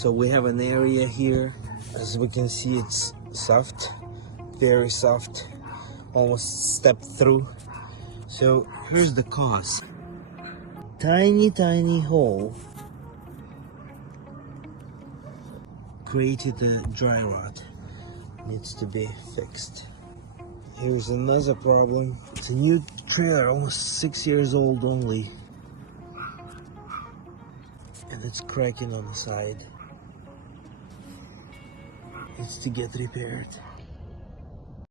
So we have an area here, as we can see, it's soft, very soft, almost stepped through. So here's the cause. Tiny hole created a dry rot, needs to be fixed. Here's another problem. It's a new trailer, almost 6 years old only, and it's cracking on the side. Needs to get repaired.